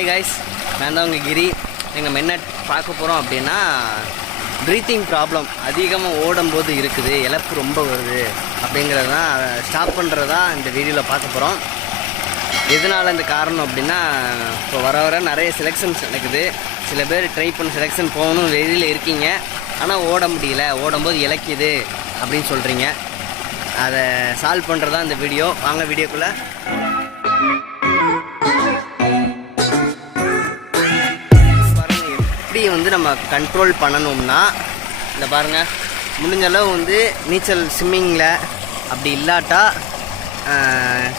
Hi guys, நான் தான் உங்கள் கிரி. நம்ம என்ன பார்க்க போகிறோம் அப்படின்னா, ப்ரீத்திங் ப்ராப்ளம் அதிகமாக ஓடும்போது இருக்குது, இழப்பு ரொம்ப வருது அப்படிங்கிறது தான் ஸ்டாப் பண்ணுறதா இந்த வீடியோவில் பார்க்க போகிறோம். எதனால் இந்த காரணம் அப்படின்னா, இப்போ வர நிறைய செலெக்ஷன்ஸ் நடக்குது. சில பேர் ட்ரை பண்ண செலெக்ஷன் போகணும் வெளியில் இருக்கீங்க, ஆனால் ஓட முடியல, ஓடும்போது இழக்குது அப்படின்னு சொல்கிறீங்க. அதை சால்வ் பண்ணுறதா இந்த வீடியோ. வாங்க வீடியோக்குள்ளே. எப்படி நம்ம கண்ட்ரோல் பண்ணணும்னா, இந்த பாருங்கள், முடிஞ்ச அளவு நீச்சல் ஸ்விம்மிங்கில் அப்படி இல்லாட்டா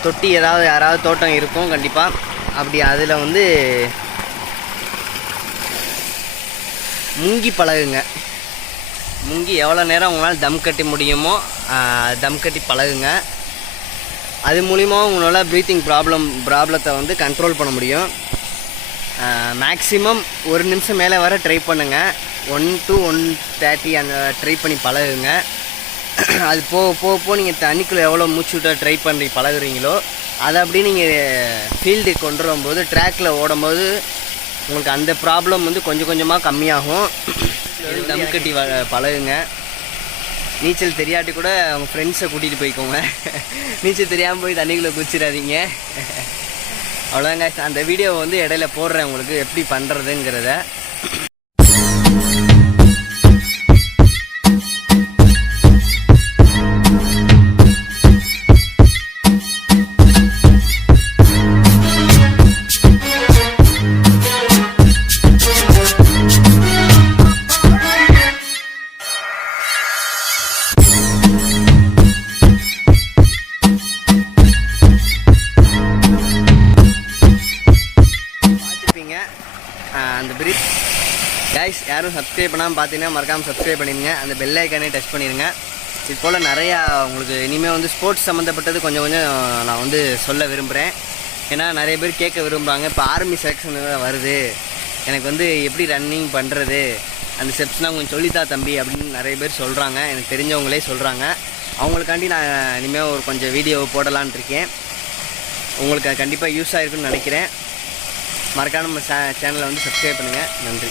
தொட்டி யாராவது தோட்டம் இருக்கும் கண்டிப்பாக. அப்படி அதில் முங்கி பழகுங்க. முங்கி எவ்வளோ நேரம் உங்களால் தம் கட்டி முடியுமோ தம் கட்டி பழகுங்க. அது மூலிமா உங்களால் ப்ரீத்திங் ப்ராப்ளத்தை கண்ட்ரோல் பண்ண முடியும். மேக்ஸிமம் 1 நிமிஷம் மேலே வர ட்ரை பண்ணுங்கள். 1 to 1:30 அந்த ட்ரை பண்ணி பழகுங்க. அது போக நீங்கள் தண்ணிக்குள்ளே எவ்வளோ மூச்சு விட்டால் ட்ரை பண்ணி பழகுறீங்களோ அதை அப்படி நீங்கள் ஃபீல்டுக்கு கொண்டு வரும்போது, ட்ராக்கில் ஓடும்போது உங்களுக்கு அந்த ப்ராப்ளம் கொஞ்சம் கொஞ்சமாக கம்மியாகும். தம் கட்டி பழகுங்க. நீச்சல் தெரியாட்டி கூட அவங்க ஃப்ரெண்ட்ஸை கூட்டிகிட்டு போய்க்கோங்க. நீச்சல் தெரியாமல் போய் தண்ணிக்குள்ளே குச்சிடாதீங்க. அவ்வளோதாங்க. அந்த வீடியோ இடையில போடுறேன் உங்களுக்கு எப்படி பண்ணுறதுங்கிறத. அந்த பிரீத் கைஸ், யாரும் சப்ஸ்கிரைப் பண்ணாமல் பார்த்தீங்கன்னா மறக்காமல் சப்ஸ்கிரைப் பண்ணிடுங்க. அந்த பெல் ஐக்கானே டச் பண்ணிடுங்க. இது போல் நிறையா உங்களுக்கு இனிமேல் ஸ்போர்ட்ஸ் சம்மந்தப்பட்டது கொஞ்சம் நான் சொல்ல விரும்புகிறேன். ஏன்னா நிறைய பேர் கேட்க விரும்புகிறாங்க. இப்போ ஆர்மி செலெக்ஷன் வருது, எனக்கு எப்படி ரன்னிங் பண்ணுறது, அந்த ஸ்டெப்ஸ்லாம் கொஞ்சம் சொல்லித்தா தம்பி அப்படின்னு நிறைய பேர் சொல்கிறாங்க. எனக்கு தெரிஞ்சவங்களே சொல்கிறாங்க. அவங்களுக்காண்டி நான் இனிமேல் கொஞ்சம் வீடியோ போடலான் இருக்கேன். உங்களுக்கு கண்டிப்பாக யூஸ் ஆகிருக்குன்னு நினைக்கிறேன். மறக்காம நம்ம சேனலை சப்ஸ்கிரைப் பண்ணுங்கள். நன்றி.